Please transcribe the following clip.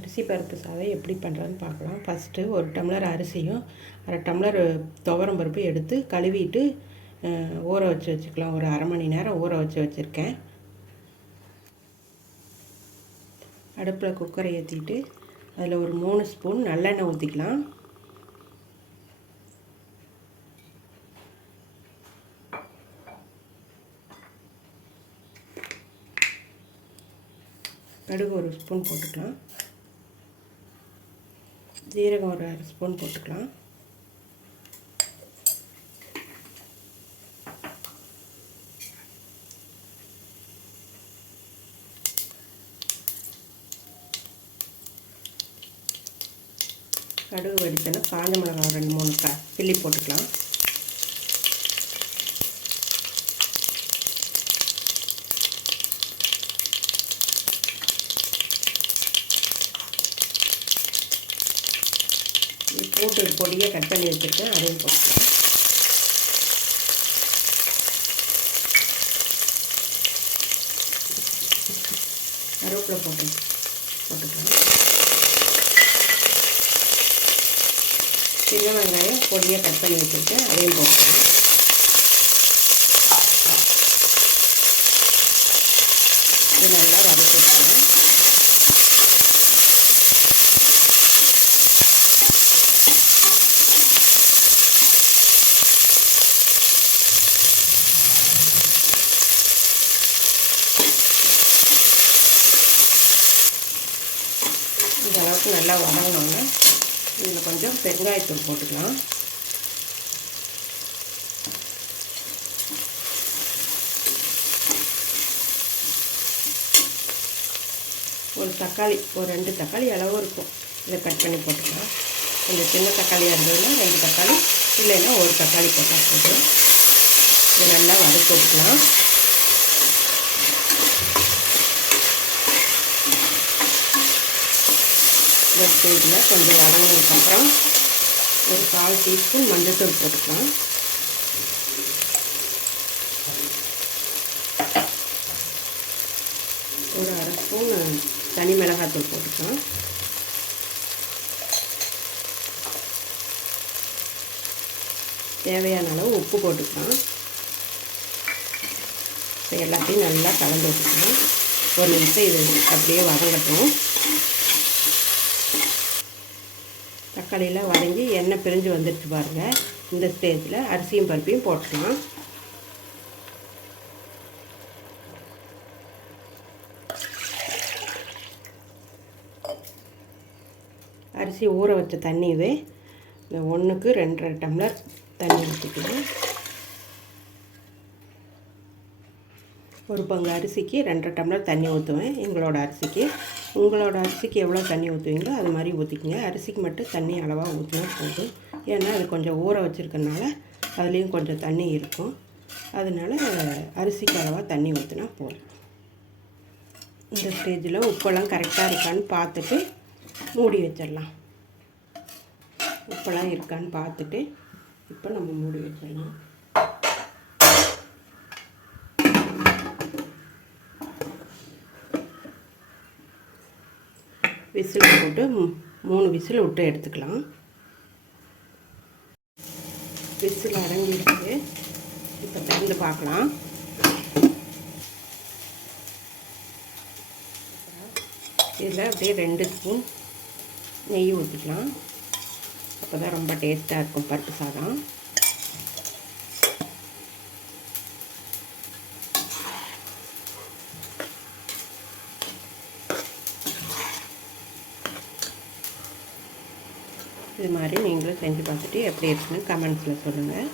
அரிசி பருப்பு சாதம் எப்படி பண்ணுறதுன்னு பார்க்கலாம். ஃபஸ்ட்டு ஒரு டம்ளர் அரிசியும் அரை டம்ளர் துவரம் பருப்பு எடுத்து கழுவிட்டு ஊற வச்சு வச்சுக்கலாம். ஒரு அரை மணி நேரம் ஊற வச்சு வச்சுருக்கேன். அடுப்பில் குக்கரை ஏற்றிட்டு அதில் ஒரு மூணு ஸ்பூன் நல்லெண்ணெய் ஊற்றிக்கலாம் கடுகு ஒரு ஸ்பூன் போட்டுக்கலாம். ஜீரகம் ஒரு அரை ஸ்பூன் போட்டுக்கலாம். கடுகு வெடிச்சோன்னா காஞ்ச மிளகாய் ரெண்டு மூணு க கிள்ளி போட்டுக்கலாம். பூண்டு ஒரு பொடியை கட் பண்ணி வச்சுருக்கேன். அதையும் போட்டுக்கலாம். கருவேப்பிலை போட்டு போட்டுக்கலாம். சின்ன வெங்காயம் பொடியை கட் பண்ணி வச்சுருக்கேன். அதையும் போட்டுக்கலாம் இது நல்லா வதக்கிக்கலாம் இந்த அளவுக்கு நல்லா வதங்கினோன்னா இதில் கொஞ்சம் பெருங்காயத்தூள் போட்டுக்கலாம். ஒரு தக்காளி ஒரு ரெண்டு தக்காளி அளவு இருக்கும். இதை கட் பண்ணி போட்டுக்கலாம். கொஞ்சம் சின்ன தக்காளியாக இருந்ததுன்னா ரெண்டு தக்காளி இல்லைன்னா ஒரு தக்காளி போட்டால் போதும். இதை நல்லா வதக்கி விட்டுக்கலாம் இந்த ஸ்டேஜில் கொஞ்சம் வதங்கினதுக்கப்புறம் ஒரு கால் டீஸ்பூன் மஞ்சள்தூள் போட்டுக்கலாம். ஒரு அரை ஸ்பூன் தனி மிளகாத்தூள் போட்டுக்கலாம். தேவையான அளவு உப்பு போட்டுக்கலாம். இப்போ எல்லாத்தையும் நல்லா கலந்து விட்டுக்கலாம். ஒரு நிமிஷம் இது அப்படியே வதங்கட்டும். தக்காளியெல்லாம் வதங்கி எண்ணெய் பிரிஞ்சு வந்துடுச்சு பாருங்கள் இந்த ஸ்டேஜில் அரிசியும் பருப்பையும் போட்டுக்கலாம். அரிசி ஊற வச்ச தண்ணியவே இந்த ஒன்றுக்கு ரெண்டரை டம்ளர் தண்ணி ஊற்றிக்கலாம் ஒரு பங்கு அரிசிக்கு ரெண்டரை டம்ளர் தண்ணி ஊற்றுவேன். எங்களோட அரிசிக்கு உங்களோட அரிசிக்கு எவ்வளோ தண்ணி ஊற்றுவீங்களோ அது மாதிரி ஊற்றிக்கிங்க. அரிசிக்கு மட்டும் தண்ணி அளவாக ஊற்றினா போதும். ஏன்னா அது கொஞ்சம் ஊற வச்சுருக்கனால அதுலேயும் கொஞ்சம் தண்ணி இருக்கும். அதனால அரிசிக்கு அளவாக தண்ணி ஊற்றினா போதும். இந்த ஸ்டேஜில் உப்பெல்லாம் கரெக்டாக இருக்கான்னு பார்த்துட்டு மூடி வச்சிடலாம். உப்பெல்லாம் இருக்கான்னு பார்த்துட்டு இப்போ நம்ம மூடி வச்சிடலாம். விசில் போட்டு மூணு விசில் விட்டு எடுத்துக்கலாம். விசில் அடங்கிடுச்சு இப்போ திறந்து பார்க்கலாம். இதில் அப்படியே ரெண்டு ஸ்பூன் நெய் ஊற்றிக்கலாம் அப்போ தான் ரொம்ப டேஸ்ட்டாக இருக்கும் பருப்பு சாதம். இது மாதிரி நீங்களும் செஞ்சு பார்த்துட்டு எப்படி இருக்குன்னு கமெண்ட்ஸில் சொல்லுங்கள்